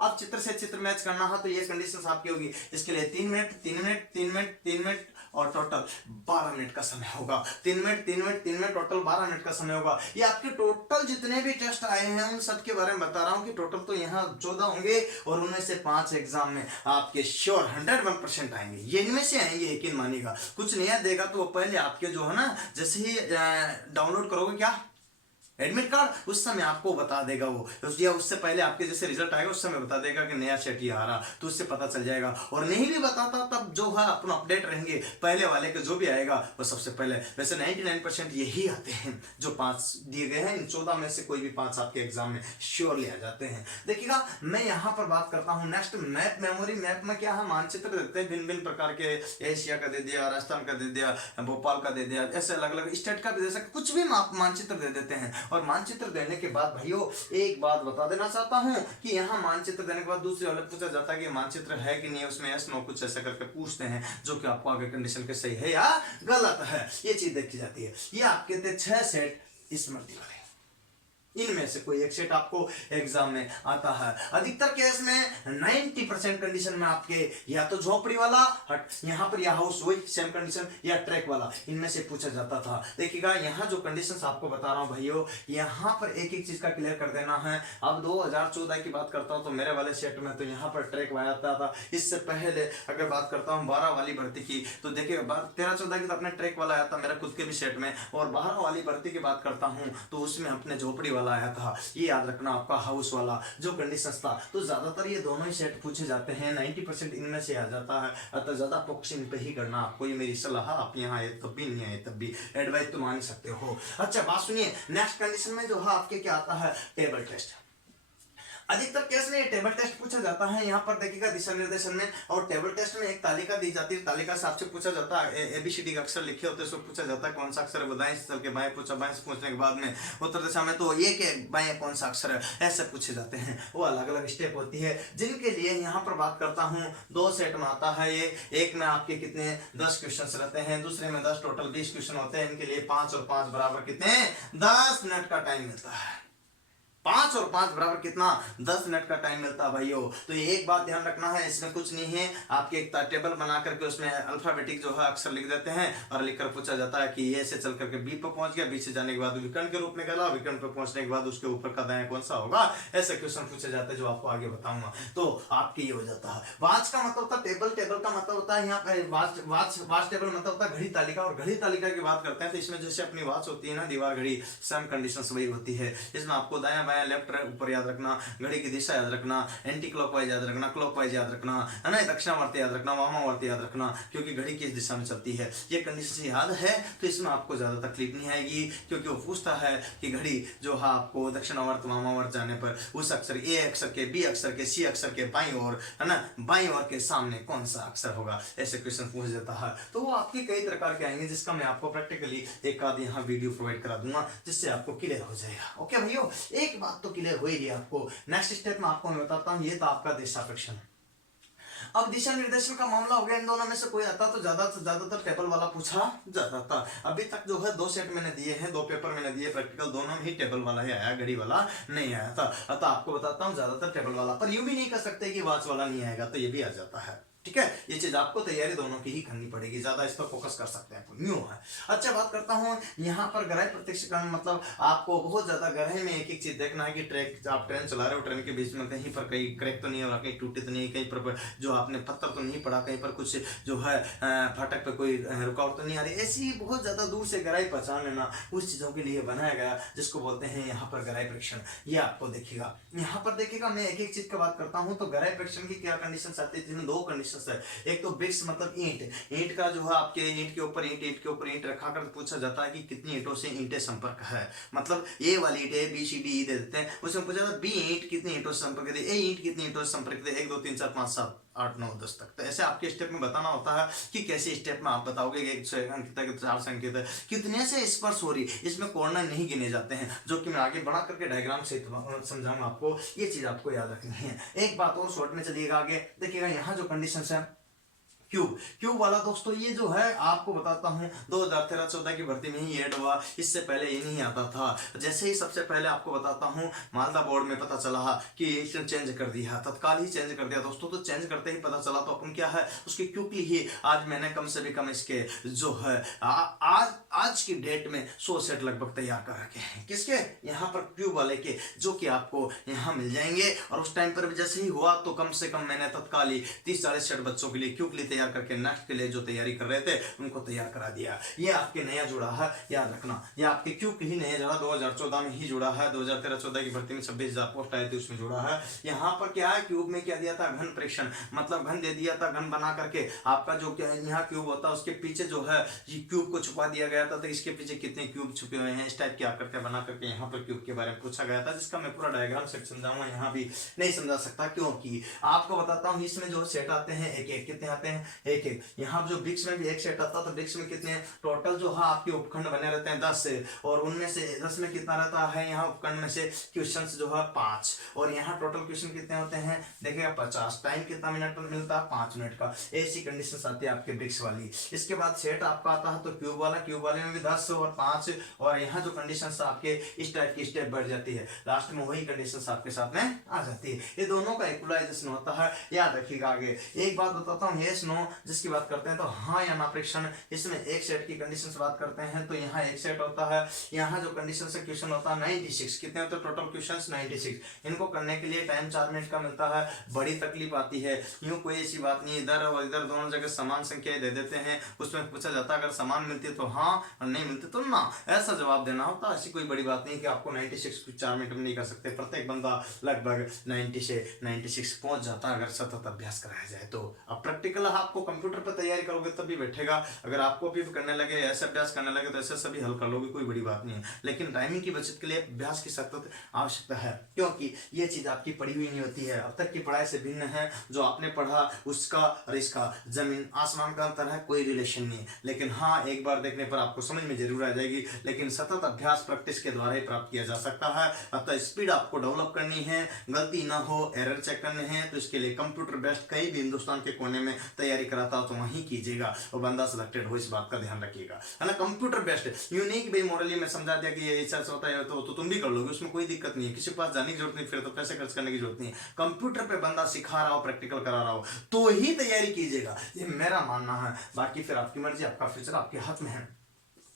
अब चित्र से चित्र मैच करना है तो ये कंडीशन आपकी होगी। इसके लिए 3 मिनट 3 मिनट 3 मिनट 3 मिनट और टोटल 12 मिनट का समय होगा। 3 minute 3 minute 3 minute total 12 minute का समय होगा। ये आपके टोटल जितने भी टेस्ट आए हैं उन सब के बारे में बता रहा हूँ कि टोटल तो यहाँ 14 होंगे और उनमें से 5 एग्जाम में आपके श्योर 101% आएंगे। ये इनमें से आएंगे, यकीन मानिएगा। कुछ नया देगा तो वो पहले आपके जो है ना, जैसे ही डाउनलोड करोगे क्या एडमिट कार्ड, उस समय आपको बता देगा वो, या उससे पहले आपके जैसे रिजल्ट आएगा उस समय बता देगा कि नया सेट ये आ रहा, तो उससे पता चल जाएगा। और नहीं भी बताता तब जो है अपना अपडेट रहेंगे, पहले वाले के जो भी आएगा वो सबसे पहले। वैसे 99% यही आते हैं जो 5 दिए गए हैं। इन 14 में से कोई भी 5 आपके एग्जाम में श्योरली आ जाते हैं। देखिएगा मैं यहाँ पर बात करता हूँ नेक्स्ट मैप मेमोरी। मैप में क्या है, मानचित्र देते हैं भिन्न भिन्न प्रकार के, एशिया का दे दिया, राजस्थान का दे दिया, भोपाल का दे दिया, ऐसे अलग अलग स्टेट का भी दे सकते, कुछ भी मानचित्र दे देते हैं। और मानचित्र देने के बाद भाइयों एक बात बता देना चाहता हूं कि यहाँ मानचित्र देने के बाद दूसरे वाले पूछा जाता है कि मानचित्र है कि नहीं, उसमें यस नो कुछ ऐसा करके पूछते हैं जो कि आपको आगे कंडीशन के सही है या गलत है, ये चीज देखी जाती है। ये आपके थे 6 सेट स्मृति वाले, इनमें से कोई एक सेट आपको एग्जाम में आता है। अधिकतर केस में 90% कंडीशन में आपके या तो झोपड़ी वाला हट यहाँ पर, या हाउस वही सेम कंडीशन, या ट्रैक वाला, इनमें से पूछा जाता था। देखिएगा यहाँ जो कंडीशंस आपको बता रहा हूँ भाइयों, यहाँ पर एक एक चीज का क्लियर कर देना है। अब 2014 की बात करता हूँ तो मेरे वाले सेट में तो यहाँ पर ट्रैक आता था। इससे पहले अगर बात करता हूँ 12 वाली भर्ती की तो देखिए 13-14 की तो अपने ट्रैक वाला आया था मेरा खुद के भी सेट में, और 12 वाली भर्ती की बात करता हूँ तो उसमें अपने झोपड़ी वाला आया था। ये याद रखना आपका हाउस वाला जो कंडीशन था। तो ज्यादातर ये दोनों ही सेट पूछे जाते हैं, 90% इनमें से आ जाता है। अतः ज्यादा फोकस इन पे ही करना आपको, ये मेरी सलाह। आप यहाँ आए तब भी, नहीं आए तब भी, एडवाइस तो मान सकते हो। अच्छा बात सुनिए, नेक्स्ट कंडीशन में जो है आपके क्या आता है, टेबल टेस्ट। अधिकतर केस में टेबल टेस्ट पूछा जाता है। यहाँ पर देखिएगा दिशा निर्देशन में, और टेबल टेस्ट में एक तालिका दी जाती है, तालिका से आपसे पूछा जाता है ABCD का अक्षर लिखे होते हैं, उसमें पूछा जाता है कौन सा अक्षर है, दाएं से चल के बाएं पूछा, बाएं से पूछने के बाद में उत्तर दिशा में तो ये के बाएं कौन सा अक्षर है, ऐसे पूछे जाते हैं। वो अलग अलग स्टेप होती है जिनके लिए यहाँ पर बात करता हूँ 2 सेट में आता है ये। एक में आपके कितने 10 क्वेश्चन रहते हैं, दूसरे में 10, टोटल 20 क्वेश्चन होते हैं। इनके लिए 5 और 5 बराबर कितने 10 मिनट का टाइम मिलता है। 5 और 5 बराबर कितना 10 मिनट का टाइम मिलता है भाइयों। तो ये एक बात ध्यान रखना है, इसमें कुछ नहीं है, आपके एक टेबल बना करके उसमें अल्फाबेटिक जो है अक्षर लिख देते हैं और लिखकर पूछा जाता है कि ए से चल करके बी पर पहुंच गया, बी से जाने के बाद विकर्ण के रूप में गला, विकर्ण पर पहुंचने के बाद उसके ऊपर का दायां कौन सा होगा, ऐसे क्वेश्चन पूछे जाते हैं जो आपको आगे बताऊंगा। तो आपके ये हो जाता है। वाच का मतलब होता है टेबल, टेबल का मतलब होता है यहाँ पे वाच टेबल मतलब होता है घड़ी तालिका। और घड़ी तालिका की बात करते हैं तो इसमें जैसे अपनी वाच होती है ना, दीवार घड़ी, सेम कंडीशन वही होती है। इसमें आपको दायां बायां लेफ्ट ऊपर याद रखना, घड़ी की दिशा याद रखना, एंटी क्लॉकवाइज याद रखना, क्लॉकवाइज याद रखना, है ना, दक्षिणावर्ती याद रखना, वामावर्ती याद रखना, क्योंकि घड़ी किस दिशा में चलती है। ये कंडीशन से याद है तो इसमें आपको ज्यादा तकलीफ नहीं आएगी, क्योंकि वो पूछता है कि घड़ी जो है आपको दक्षिणावर्त वामावर्त जाने पर उस अक्षर ए अक्षर के, बी अक्षर के, सी अक्षर के बाईं ओर, है ना, बाईं ओर के सामने कौन सा अक्षर होगा, ऐसे क्वेश्चन पूछ देता है। तो वो आपके कई प्रकार के आएंगे जिसका मैं आपको प्रैक्टिकली एक आध यहाँ वीडियो प्रोवाइड करा दूंगा जिससे आपको क्लियर हो जाएगा। ओके भाइयों, एक बात तो क्लियर हो ही आपको। नेक्स्ट स्टेप में आपको मैं बताता हूं, ये था आपका दिशापेक्षण। अब दिशा निर्देशन का मामला हो गया, इन दोनों में से कोई आता तो ज्यादातर टेबल वाला पूछा जाता था। अभी तक जो है 2 सेट मैंने दिए हैं, 2 पेपर मैंने दिए प्रैक्टिकल, दोनों में ही टेबल वाला ही आया, घड़ी वाला नहीं आया था। अतः आपको बताता हूँ ज्यादातर टेबल वाला, पर यूं भी नहीं कर सकते कि वॉच वाला नहीं आएगा, तो ये भी आ जाता है। ठीक है, ये चीज आपको तैयारी दोनों की ही करनी पड़ेगी, ज्यादा इस पर फोकस कर सकते हैं न्यू है। अच्छा बात करता हूँ यहाँ पर गहराई प्रत्यक्ष का मतलब आपको बहुत ज्यादा गहराई में एक एक चीज देखना है कि ट्रैक, आप ट्रेन चला रहे हो, ट्रेन के बीच में कहीं पर कहीं क्रैक तो नहीं हो रहा, कहीं टूटे तो नहीं, कहीं पर जो आपने पत्थर तो नहीं पड़ा, कहीं पर कुछ जो है फाटक पे कोई रुकावट तो नहीं आ रही। ऐसी बहुत ज्यादा दूर से गहराई पहचान लेना उस चीजों के लिए बनाया गया जिसको बोलते हैं यहाँ पर गहराई परीक्षण। ये आपको देखिएगा, यहाँ पर देखिएगा मैं एक एक चीज की बात करता हूँ। तो गहराई परीक्षण की क्या कंडीशन आती है, जिसमें 2 कंडीशन है। एक तो ब्रिक्स मतलब ईंट, ईंट का जो है आपके ईंट के ऊपर ईंट रखा कर पूछा जाता है कि कितनी ईंटों से ईंटें संपर्क है, मतलब ए वाली ईंट ABCD दे देते हैं, उसमें पूछा जाता है बी ईंट कितनी ईंटों से संपर्क है, ए ईंट कितनी ईंटों से संपर्क है, 1 2 3 4 5 7 8 9 10 तक। तो ऐसे आपके स्टेप में बताना होता है कि कैसे स्टेप में आप बताओगे 1 से अंकित है, 4 से अंकित है, कितने से स्पर्श हो रही, इसमें कॉर्नर नहीं गिने जाते हैं, जो कि मैं आगे बढ़ा करके डायग्राम से समझाऊंगा आपको। ये चीज आपको याद रखनी है। एक बात और शॉर्ट में चलिएगा आगे, देखिएगा यहाँ जो कंडीशन है क्यूब। क्यूब वाला दोस्तों ये जो है आपको बताता हूँ 2013-14 की भर्ती में ही ऐड हुआ, इससे पहले ये नहीं आता था। जैसे ही सबसे पहले आपको बताता हूँ मालदा बोर्ड में पता चला कि इसने चेंज कर दिया, तत्काल ही चेंज कर दिया दोस्तों। तो चेंज करते ही पता चला तो अपन क्या है उसकी क्यूब ही आज मैंने कम से भी कम इसके जो है आज की डेट में 100 सेट लगभग तैयार कर रखे हैं। किसके? यहाँ पर क्यूब वाले के, जो कि आपको यहाँ मिल जाएंगे। और उस टाइम पर भी जैसे ही हुआ तो कम से कम मैंने तत्काल ही 30-40 सेट बच्चों के लिए क्यूब के लिए तैयार करके नेक्स्ट के लिए जो तैयारी कर रहे थे उनको तैयार करा दिया। ये आपके नया जुड़ा है, याद रखना। ये आपके क्यूब ही नया जुड़ा 2014 में ही जुड़ा है। 2013-14 की भर्ती में 26,000 पोस्ट आए थे, उसमें जुड़ा है। यहाँ पर क्या है, क्यूब में क्या दिया था, घन परीक्षण, मतलब घन दे दिया था। घन बना करके आपका जो क्या यहाँ क्यूब होता है उसके पीछे जो है ये क्यूब को छुपा दिया गया था। तो इसके पीछे कितने क्यूब छुपे हुए हैं, इस टाइप की आकृति बना करके यहाँ पर क्यूब के बारे में पूछा गया था, जिसका मैं पूरा डायग्राम सेट समझाऊंगा, यहाँ भी नहीं समझा सकता क्योंकि आपको बताता हूँ इसमें जो सेट आते हैं एक एक, कितने आते हैं, एक एक। यहाँ जो ब्रिक्स में भी एक सेट आता है तो ब्रिक्स में कितने टोटल जो है आपके उपखंड बने रहते हैं 10 से, और उनमें से 10 में कितना रहता है यहाँ उपखंड में से क्वेश्चन जो है 5, और यहाँ टोटल क्वेश्चन कितने होते हैं देखिएगा 50। टाइम कितना मिनट पर मिलता है, 5 मिनट का। ऐसी कंडीशन आती है आपके ब्रिक्स वाली। इसके बाद सेट आपका आता है तो क्यूब वाला, क्यूब वाले में भी 10 और 5, और यहाँ जो कंडीशन आपके इस टाइप की स्टेप बढ़ जाती है, लास्ट में वही कंडीशन आपके साथ में आ जाती है। ये दोनों का इक्वलाइजेशन होता है, याद रखिएगा। आगे एक बात बताता हूँ, यस नो जिसकी बात करते हैं तो हाँ या ना परीक्षण, इसमें एक सेट की कंडीशन से बात करते हैं तो यहाँ एक सेट होता है। यहाँ जो कंडीशन से क्वेश्चन होता है 96, कितने होते हैं टोटल क्वेश्चंस 96। इनको करने के लिए टाइम 4 मिनट का मिलता है। बड़ी तकलीफ आती है, यूं कोई ऐसी बात नहीं, इधर और इधर दोनों जगह समान संख्याएं दे देते हैं। उसमें पूछा जाता है अगर समान मिलती है तो हाँ और नहीं मिलती तो ना, ऐसा जवाब देना होता है। ऐसी कोई बड़ी बात नहीं कि आपको 96 4 मिनट में नहीं कर सकते। प्रत्येक बंदा लगभग 90 से 96 पहुंच जाता है अगर सतत अभ्यास कराया जाए तो। अब प्रैक्टिकल आपको कंप्यूटर पर तैयारी करोगे तब भी बैठेगा, अगर आपको भी करने लगे ऐसे अभ्यास करने लगे तो ऐसे सभी हल कर लोगे, कोई बड़ी बात नहीं है। लेकिन टाइमिंग की बचत के लिए अभ्यास की सतत आवश्यकता है, क्योंकि ये चीज आपकी पढ़ी हुई नहीं होती है। अब तक की पढ़ाई से भिन्न है, जो आपने पढ़ा उसका और इसका जमीन आसमान का अंतर है, कोई रिलेशन नहीं। लेकिन हाँ एक बार देखने पर आपको समझ में जरूर आ जाएगी, लेकिन सतत अभ्यास प्रैक्टिस के द्वारा ही प्राप्त किया जा सकता है। अतः स्पीड आपको डेवलप करनी है, गलती ना हो, एरर चेक करने हैं, तो इसके लिए कंप्यूटर बेस्ट कहीं भी हिंदुस्तान के कोने में तैयारी कराता हो तो वहीं कीजिएगा और बंदा सिलेक्टेड हो, इस बात का ध्यान रखिएगा, है ना। कंप्यूटर बेस्ट यूनिक भाई मॉरली में समझा दिया कि ये ऐसा होता है तो तुम भी कर लोगे, उसमें कोई दिक्कत नहीं है। किसी के पास जाने की जरूरत नहीं, फिर तो पैसे खर्च करने की जरूरत नहीं है। कंप्यूटर पे बंदा सिखा रहा हो, प्रैक्टिकल करा रहा हो तो ही तैयारी कीजिएगा, ये मेरा मानना है। बाकी फिर आपकी मर्जी, आपका फ्यूचर आपके हाथ में है।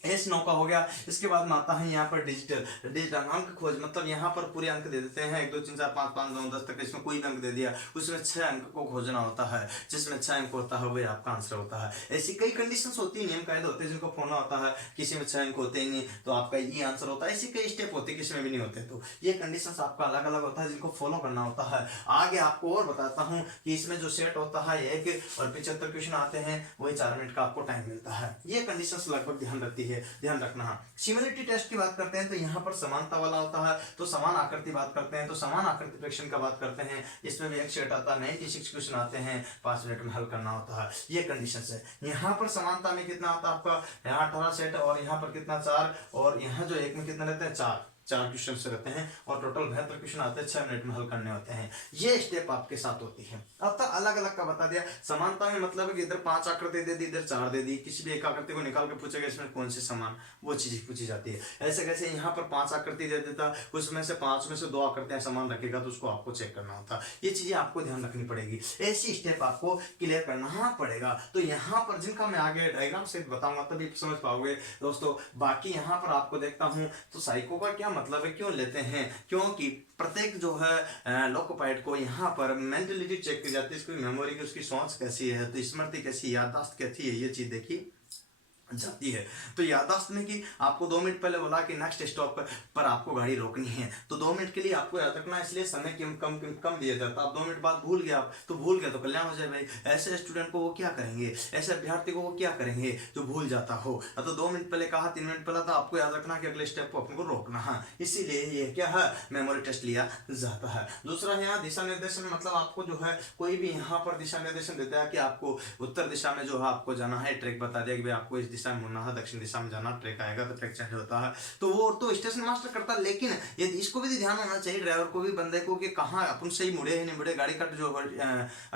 एस 9 का हो गया। इसके बाद में आता है यहाँ पर डिजिटल अंक खोज, मतलब यहाँ पर पूरे अंक दे देते हैं 1 2 3 4 5 5 9 10 तक, इसमें कोई भी अंक दे दिया, उसमें 6 अंक को खोजना होता है, जिसमें 6 अंक होता है वही आपका आंसर होता है। ऐसी कई कंडीशंस होती है, नियम कायदे होते हैं जिनको फॉलो होता है। किसी में 6 अंक होते ही नहीं तो आपका ये आंसर होता है, ऐसी कई स्टेप होते हैं किसी में भी नहीं होते। तो ये कंडीशंस आपका अलग अलग होता है जिनको फॉलो करना होता है। आगे आपको और बताता हूँ कि इसमें जो सेट होता है 1 और 75 क्वेश्चन आते हैं, वही 4 मिनट का आपको टाइम मिलता है। ये कंडीशंस लगभग ध्यान रखती है, ध्यान रखना। सिमिलरिटी टेस्ट की बात करते हैं तो यहाँ पर समानता वाला होता है, तो समान आकृति बात करते हैं तो समान आकृति परीक्षण का बात करते हैं। इसमें भी एक सेट आता है, 96 क्वेश्चन आते हैं, 5 मिनट में हल करना होता है। ये कंडीशंस है। यहाँ पर समानता में कितना आता है आपका, यहाँ 18 सेट, और यहाँ पर कितना 4, और यहाँ जो एक में कितना रहता है 4 क्वेश्चन से रहते हैं, और टोटल 72 क्वेश्चन आते हैं, 6 मिनट में हल करने होते हैं। ये स्टेप आपके साथ होती है। अब तक अलग अलग का बता दिया। समानता में मतलब है कि इधर 5 आकृति दे दी, इधर 4 दे दी, किसी भी एक आकृति को निकाल के पूछेगा इसमें कौन से समान, वो चीज पूछी जाती है। ऐसे कैसे यहाँ पर 5 आकृति दे देता, उसमें से 5 में से 2 आकृतियां समान रखेगा तो उसको आपको चेक करना होता। ये चीजें आपको ध्यान रखनी पड़ेगी, ऐसी स्टेप आपको क्लियर करना पड़ेगा। तो यहाँ पर जिनका मैं आगे डायग्राम से बताऊंगा तभी समझ पाओगे दोस्तों। बाकी यहाँ पर आपको देखता हूँ तो साइको का क्या मतलब है, क्यों लेते हैं, क्योंकि प्रत्येक जो है लोकोपाइड को यहाँ पर मेंटलिटी चेक की जाती है, इसकी मेमोरी की, उसकी सोच कैसी है, तो स्मृति कैसी, याददाश्त कैसी है, ये चीज देखी जाती है। तो याददाश्त में कि आपको 2 मिनट पहले बोला कि नेक्स्ट स्टॉप पर आपको गाड़ी रोकनी है, तो 2 मिनट के लिए आपको याद रखना, इसलिए समय कम दिया जाता है। आप 2 मिनट बाद भूल गया, आप तो भूल गया तो कल्याण हो जाए भाई। ऐसे स्टूडेंट को वो क्या करेंगे, ऐसे अभ्यर्थी को वो क्या करेंगे जो भूल जाता हो। तो 2 मिनट पहले कहा, 3 मिनट पहले, तो आपको याद रखना कि अगले स्टेप को अपने को रोकना है, इसीलिए ये क्या है मेमोरी टेस्ट लिया जाता है। दूसरा यहाँ दिशा निर्देशन, मतलब आपको जो है कोई भी यहाँ पर दिशा निर्देशन देता है कि आपको उत्तर दिशा में जो है आपको जाना है, ट्रैक बता दिया कि भाई आपको इस दिशा में मुड़ना है, दक्षिण दिशा में जाना, ट्रैक आएगा तो ट्रैक चेंज होता है। तो वो तो स्टेशन मास्टर करता है, लेकिन ये इसको भी ध्यान होना चाहिए ड्राइवर को भी, बंदे को, कि कहाँ अपन सही मुड़े है नहीं मुड़े, गाड़ी का जो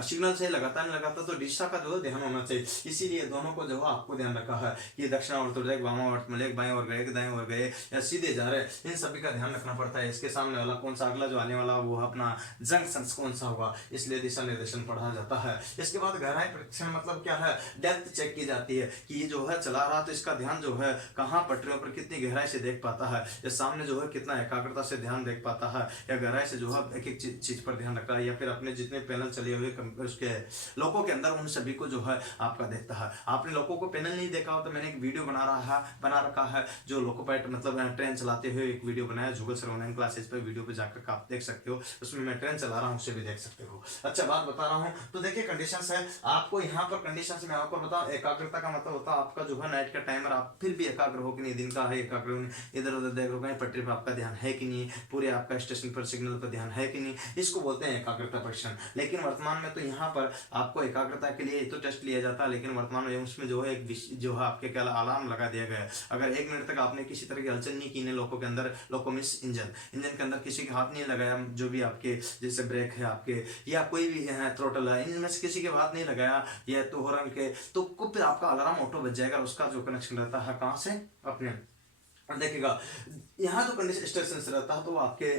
सिग्नल सही लगाता नहीं लगाता, तो दिशा का जो है ध्यान होना चाहिए। इसीलिए दोनों को जो है आपको ध्यान रखा है कि दक्षिणावर्त तो जाए, वामावर्त मिले, बाएं और गए, दाएं और गए, या सीधे जा रहे, इन सभी का ध्यान रखना पड़ता है। इसके सामने वाला कौन सा, अगला जो आने वाला वो अपना जंक्शन कौन सा होगा, इसलिए दिशा निर्देशन पढ़ा जाता है। इसके बाद गहराई परीक्षण मतलब क्या है, डेप्थ चेक की जाती है कि ये जो है चला रहा तो इसका ध्यान जो है कहाँ पटरियों पर कितनी गहराई से देख पाता है, या सामने जो है कितना एकाग्रता से ध्यान देख पाता है, या गहराई से जो है एक एक चीज पर ध्यान रखता है, या फिर अपने जितने पैनल चले हुए उसके लोगों के अंदर उन सभी को जो है आपका देखता है। आपने लोगों को पैनल नहीं देखा हो तो मैंने एक वीडियो बना रखा है, जो लोको पायलट मतलब ट्रेन चलाते हुए एक वीडियो बनाया, गूगल सर ऑनलाइन क्लासेस पे वीडियो पे जाकर आप देख सकते हो, उसमें मैं ट्रेन चला रहा हूँ, उसे भी देख सकते हो। अच्छा बात बता रहा हूँ, तो देखिए कंडीशंस है आपको यहाँ पर, कंडीशंस में आपको बताऊं, एकाग्रता का मतलब होता है आपका जो है नाइट का टाइमर, आप फिर भी एकाग्र हो कि नहीं, दिन का है एकाग्र, इधर उधर देख रहे हो कहीं पटरी पर आपका ध्यान है कि नहीं, पूरे आपका स्टेशन पर सिग्नल पर ध्यान है कि नहीं, इसको बोलते हैं एकाग्रता परीक्षण। लेकिन वर्तमान में तो यहाँ पर आपको एकाग्रता के लिए तो टेस्ट लिया जाता है, लेकिन वर्तमान में उसमें जो है जो है आपके क्या अलार्म लगा दिया गया है। अगर 1 मिनट तक आपने किसी तरह की हलचल नहीं की, लोगों के अंदर, लोको मींस इंजन के अंदर किसी के हाथ नहीं लगाया, जो भी आपके जैसे ब्रेक है आपके या कोई भी थ्रोटल है, इनमें से किसी के हाथ नहीं लगाया या तो हॉर्न के, तो फिर आपका अलार्म ऑटो बज जाएगा, उसका जो कनेक्शन रहता है कहाँ से, अपने देखिएगा यहाँ जो कंडीशन स्टेशन से रहता है तो वो आपके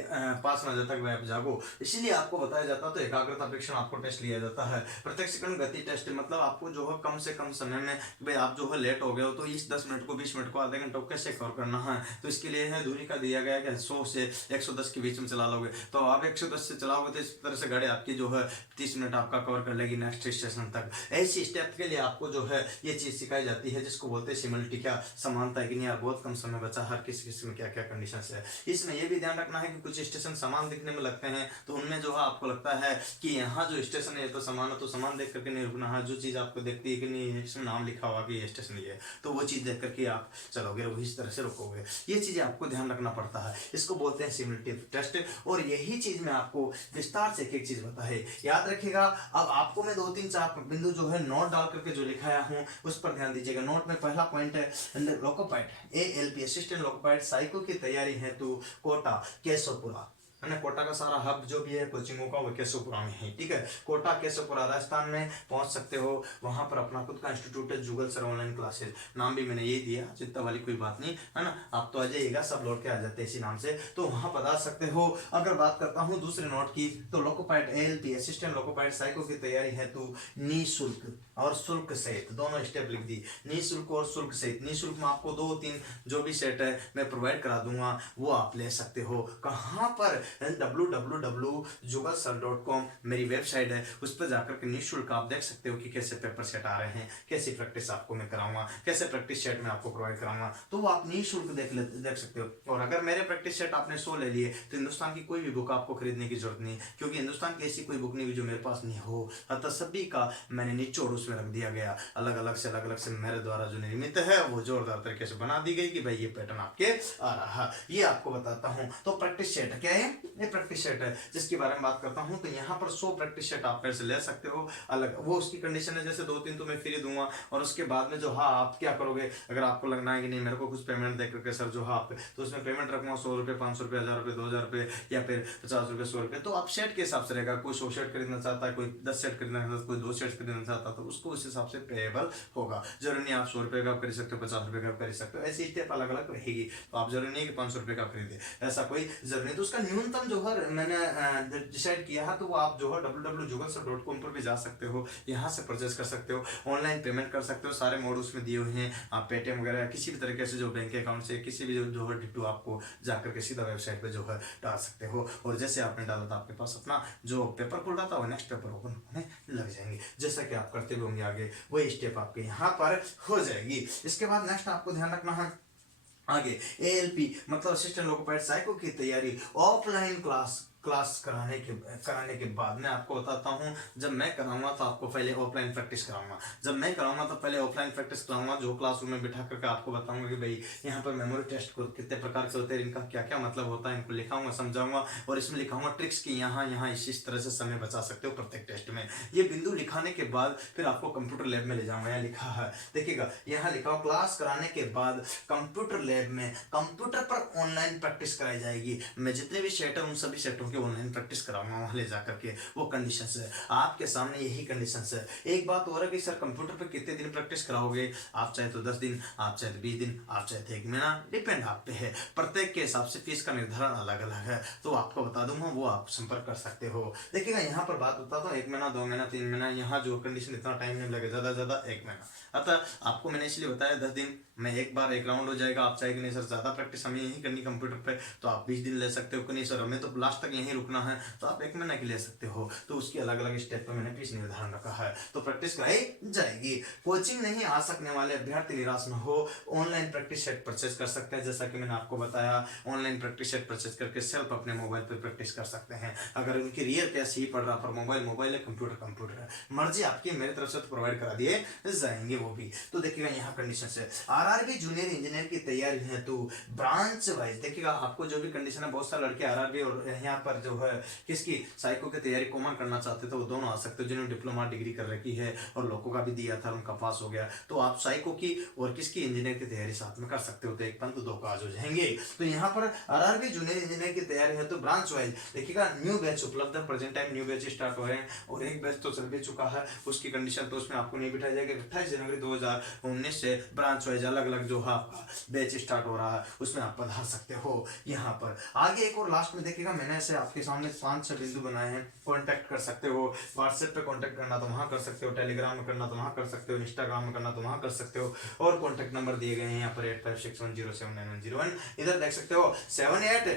पास ना जाता है, आप जागो, इसीलिए आपको बताया जाता है। तो एकाग्रता परीक्षण आपको टेस्ट लिया जाता है। प्रत्यक्ष सेकंड गति टेस्ट मतलब आपको जो है कम से कम समय में, भाई आप जो है लेट हो गए हो तो इस 10 मिनट को 20 मिनट को आधे घंटे को कैसे कवर करना है, तो इसके लिए है दूरी का दिया गया कि 100 से 110 के बीच में चला लोगे, तो आप 110 से चलाओगे तो इस तरह से गाड़ी आपकी जो है 30 मिनट आपका कवर कर लेगी नेक्स्ट स्टेशन तक। ऐसी स्टेप के लिए आपको जो है ये चीज सिखाई जाती है, जिसको बोलते हैं सिमल्टी, क्या समानता है कि नहीं यार, बहुत कम समय बचा, हर किसी में क्या क्या कंडीशन है। इसमें यह भी ध्यान रखना है कि कुछ स्टेशन समान दिखने में लगते हैं, तो उनमें जो है आपको लगता है कि यहाँ जो स्टेशन है तो समान है, तो समान देख करके नहीं रुकना है। जो चीज आपको देखती है कि नहीं इसमें नाम लिखा हुआ कि ये स्टेशन ये है, तो वो चीज देख करके आप चलोगे, वो इस तरह से रुकोगे। ये चीजें आपको ध्यान रखना पड़ता है, इसको बोलते हैं सिमिलरिटी टेस्ट। और यही चीज मैं आपको विस्तार से एक एक चीज बताए, याद रखिएगा। अब आपको मैं 2-3-4 बिंदु जो है नोट डाल करके जो लिखाया हूँ उस पर ध्यान दीजिएगा। नोट में पहला पॉइंट है loco pilot ALP assistant loco pilot psycho की तैयारी है तो कोटा केशवपुरा है ना, कोटा का सारा हब जो भी है कोचिंगों का वो केशवपुरा में है, ठीक है। कोटा केशवपुरा राजस्थान में पहुंच सकते हो, वहां पर अपना खुद का इंस्टीट्यूट है, गूगल सर ऑनलाइन क्लासेस, नाम भी मैंने यही दिया, चिंता वाली कोई बात नहीं है ना। आप तो आ जाइएगा, सब लौट के आ जाते हैं इसी नाम से, तो वहां पढ़ा सकते हो। अगर बात करता हूँ दूसरे नोट की, तो loco pilot ALP assistant loco pilot psycho की तैयारी है तो निःशुल्क और शुल्क सहित, दोनों स्टेप लिख दी, निःशुल्क और शुल्क सहित। निःशुल्क में आपको 2-3 जो भी सेट है मैं प्रोवाइड करा दूंगा, वो आप ले सकते हो। कहाँ पर, www.jugalsir.com मेरी वेबसाइट है, उस पर जाकर के निःशुल्क आप देख सकते हो कि कैसे पेपर सेट आ रहे हैं, कैसी प्रैक्टिस आपको मैं कराऊंगा, कैसे प्रैक्टिस सेट मैं आपको प्रोवाइड कराऊंगा, तो वो आप निःशुल्क देख सकते हो। और अगर मेरे प्रैक्टिस सेट आपने 100 ले लिए तो हिंदुस्तान की कोई भी बुक आपको खरीदने की जरूरत नहीं, क्योंकि हिंदुस्तान की ऐसी कोई बुक नहीं जो मेरे पास नहीं हो, अतः सभी का मैंने निचोड़ उसमें रख दिया गया, अलग अलग से मेरे द्वारा जो निर्मित है वो जोरदार तरीके से बना दी गई कि भाई ये पैटर्न आपके आ रहा है, ये आपको बताता हूँ। तो प्रैक्टिस सेट क्या है, ये प्रैक्टिस सेट है जिसके बारे में बात करता हूँ। तो यहाँ पर 100 प्रैक्टिस सेट आप मेरे से ले सकते हो अलग, वो उसकी कंडीशन है जैसे 2-3 तो मैं फ्री दूंगा, और उसके बाद में जो हाँ आप क्या करोगे, अगर आपको लगना है कि नहीं मेरे को कुछ पेमेंट दे करके सर जो हाँ आप, तो उसमें पेमेंट रखूंगा 100 रुपये, 500 रुपये, 1000 रुपये, 2000 रुपये, या फिर 50 रुपये, 100 रुपये, तो आप सेट के हिसाब से रहेगा। कोई 100 सेट खरीदना चाहता है, कोई 10 सेट खरीदना चाहता है, कोई 2 सेट खरीदना चाहता है, तो उसको उस हिसाब से पेएबल होगा। जरूरी नहीं आप 100 रुपये का कर सकते हो, 50 रुपये का कर सकते हो, ऐसी स्टेप अलग अलग रहेगी। तो आप जरूरी नहीं कि 500 रुपये का खरीदे, ऐसा कोई जरूरी नहीं। तो उसका न्यूनतम जो है मैंने डिसाइड किया है, तो वो आप जो है www.jugalsir.com पर भी जा सकते हो, यहाँ से परचेज कर सकते हो, ऑनलाइन पेमेंट कर सकते हो, सारे मोड उसमें दिए हुए हैं। आप पेटीएम वगैरह किसी भी तरीके से जो बैंक अकाउंट से किसी भी जो है डिटू आपको जाकर के सीधा वेबसाइट पे जो है डाल सकते हो, और जैसे आपने डाला था आपके पास अपना जो पेपर खुल रहा था वो नेक्स्ट पेपर ओपन होने लग जाएंगे, जैसा कि आप करते हुए होंगे आगे वही स्टेप आपके यहाँ पर हो जाएगी। इसके बाद नेक्स्ट आपको ध्यान रखना है आगे ALP मतलब असिस्टेंट लोको पायलट साइको की तैयारी ऑफलाइन क्लास क्लास कराने के बाद मैं आपको बताता हूँ। जब मैं कराऊंगा तो आपको पहले ऑफलाइन प्रैक्टिस कराऊंगा। जब मैं कराऊंगा तो पहले ऑफलाइन प्रैक्टिस कराऊंगा, जो क्लासरूम में बिठा करके आपको बताऊंगा कि भाई यहाँ पर मेमोरी टेस्ट को कितने प्रकार के होते हैं, इनका क्या क्या मतलब होता है, इनको लिखाऊंगा, समझाऊंगा और इसमें लिखाऊंगा ट्रिक्स की यहाँ यहाँ इस तरह से समय बचा सकते हो प्रत्येक टेस्ट में। ये बिंदु लिखाने के बाद फिर आपको कंप्यूटर लैब में ले जाऊंगा। यहाँ लिखा है, देखिएगा यहाँ लिखा हो, क्लास कराने के बाद कंप्यूटर लैब में कंप्यूटर पर ऑनलाइन प्रैक्टिस कराई जाएगी। मैं जितने भी सेट है उन सभी सेटों की ऑनलाइन प्रैक्टिस कराऊंगा वहां ले जाकर के। वो कंडीशंस है आपके सामने, यही कंडीशंस है। एक बात और है कि सर कंप्यूटर पे कितने दिन प्रैक्टिस कराओगे, आप चाहे तो 10 दिन, आप चाहे तो 20 दिन, आप चाहे तो 1 महीना, डिपेंड आप पे है। प्रत्येक के हिसाब से फीस का निर्धारण अलग अलग है, तो आपको बता दूंगा, वो आप संपर्क कर सकते हो। देखिएगा यहाँ पर बात बताता हूँ, 1 महीना, 2 महीना, 3 महीना, यहाँ जो कंडीशन इतना टाइम नहीं लगे, ज्यादा ज्यादा 1 महीना। अतः आपको मैंने इसलिए बताया 10 दिन में एक बार एक राउंड हो जाएगा। आप चाहे कि नहीं सर ज्यादा प्रैक्टिस हमें यही करनी कंप्यूटर पे, तो आप 20 दिन ले सकते हो। कि नहीं सर हमें तो लास्ट तक यहीं रुकना है, तो आप 1 महीना के ले सकते हो। तो उसकी अलग अलग स्टेप पे मैंने फीस निर्धारण रखा है, तो प्रैक्टिस कराई जाएगी। कोचिंग नहीं आ सकने वाले अभ्यर्थी निराश न हो, ऑनलाइन प्रैक्टिस सेट परचेज कर सकते हैं। जैसा कि मैंने आपको बताया, ऑनलाइन प्रैक्टिस सेट परचेज करके सेल्फ अपने मोबाइल पर प्रैक्टिस कर सकते हैं। अगर उनकी रियल टेस्ट ही पड़ रहा, पर मोबाइल है, कंप्यूटर है, मर्जी आपकी, मेरी तरफ से तो प्रोवाइड करा दिए जाएंगे वो भी। तो देखिएगा यहाँ कंडीशन है, आरआरबी जूनियर इंजीनियर की तैयारी है तो ब्रांच वाइज देखिएगा आपको जो भी कंडीशन है। बहुत सारे लड़के आरआरबी और यहाँ पर जो है किसकी साइको की तैयारी कॉमन करना चाहते थे, वो दोनों आ सकते हो। जिन्होंने डिप्लोमा डिग्री कर रखी है और लोगों का भी दिया था, उनका पास हो गया, तो आप साइको की और किसकी इंजीनियर की तैयारी साथ में कर सकते हो। तो एक पंथ दो काज हो जाएंगे। तो यहाँ पर आरआरबी जूनियर इंजीनियर की तैयारी है तो ब्रांच वाइज देखिएगा न्यू बैच उपलब्ध है। Present time new batch start हो रहे हैं और एक बैच तो चल भी चुका है। उसकी कंडीशन तो उसमें आपको नहीं बिठाया जाएगा। 28 जनवरी 2019 से ब्रांच वाइज अलग अलग जो है आपका बैच स्टार्ट हो रहा है, उसमें आप पढ़ा सकते हो। यहाँ पर आगे एक और लास्ट में देखिएगा, मैंने ऐसे आपके सामने 5-6 बिंदु बनाए हैं। कॉन्टैक्ट कर सकते हो, व्हाट्सएप पे कॉन्टैक्ट करना तो वहाँ कर सकते हो, टेलीग्राम में करना तो वहाँ कर सकते हो, इंस्टाग्राम में करना तो वहाँ कर सकते हो। और कॉन्टैक्ट नंबर दिए गए हैं यहाँ पर 8561079101। इधर देख सकते हो 78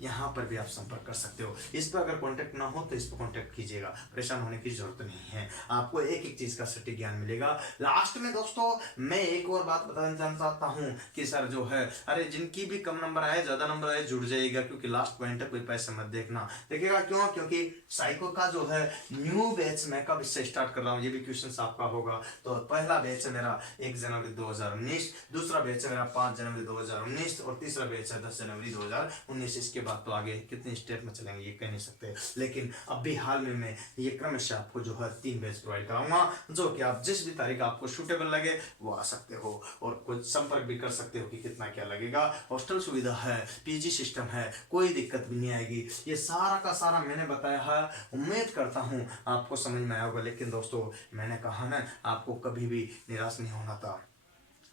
यहाँ पर भी आप संपर्क कर सकते हो। इस पर अगर कॉन्टैक्ट ना हो तो इस पर कॉन्टैक्ट कीजिएगा, परेशान होने की जरूरत नहीं है। आपको एक एक चीज का सटीक ज्ञान मिलेगा। लास्ट में दोस्तों मैं एक और बात बताना चाहता हूँ कि सर जो है, अरे जिनकी भी कम नंबर आए ज्यादा नंबर आए जुड़ जाएगा, क्योंकि लास्ट पॉइंट है, कोई पैसे मत देखना। देखिएगा क्यों, क्योंकि साइको का जो है न्यू बैच मैं कब इससे स्टार्ट कर रहा हूँ, ये भी क्वेश्चन आपका होगा। तो पहला बैच है मेरा 1 जनवरी 2019, दूसरा बैच है मेरा 5 जनवरी 2019 और तीसरा बैच है 10 जनवरी 2019। इसके बाद तो आगे कितने स्टेप में चलेंगे ये कह नहीं सकते, लेकिन अभी हाल में मैं ये क्रमशः आपको जो है 3 बैच प्रोवाइड कराऊंगा, जो कि आप जिस भी तारीख आपको सूटेबल लगे वो आ सकते हो और कुछ संपर्क भी कर सकते हो कि कितना क्या लगेगा। हॉस्टल सुविधा है, पीजी सिस्टम है, कोई दिक्कत भी नहीं आएगी। ये सारा का सारा मैंने बताया है, उम्मीद करता हूँ आपको समझ में आया होगा। लेकिन दोस्तों मैंने कहा ना, आपको कभी भी निराश नहीं होना था।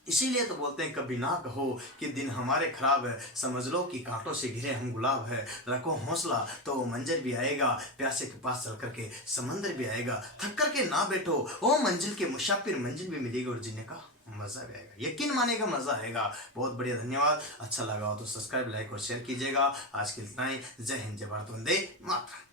इसीलिए तो बोलते हैं कभी ना कहो कि दिन हमारे खराब है, समझ लो कि कांटों से घिरे हम गुलाब है। रखो हौसला तो वो मंजर भी आएगा, प्यासे के पास चल करके समंदर भी आएगा। थक करके ना बैठो, ओ मंजिल के मुसाफिर, मंजिल भी मिलेगी और जीने का मजा भी आएगा, यकीन मानेगा मजा आएगा। बहुत बढ़िया, धन्यवाद। अच्छा लगा हो तो सब्सक्राइब, लाइक और शेयर कीजिएगा। आज के लिए इतना ही। जय हिंद, जय भारत, वंदे मातरम।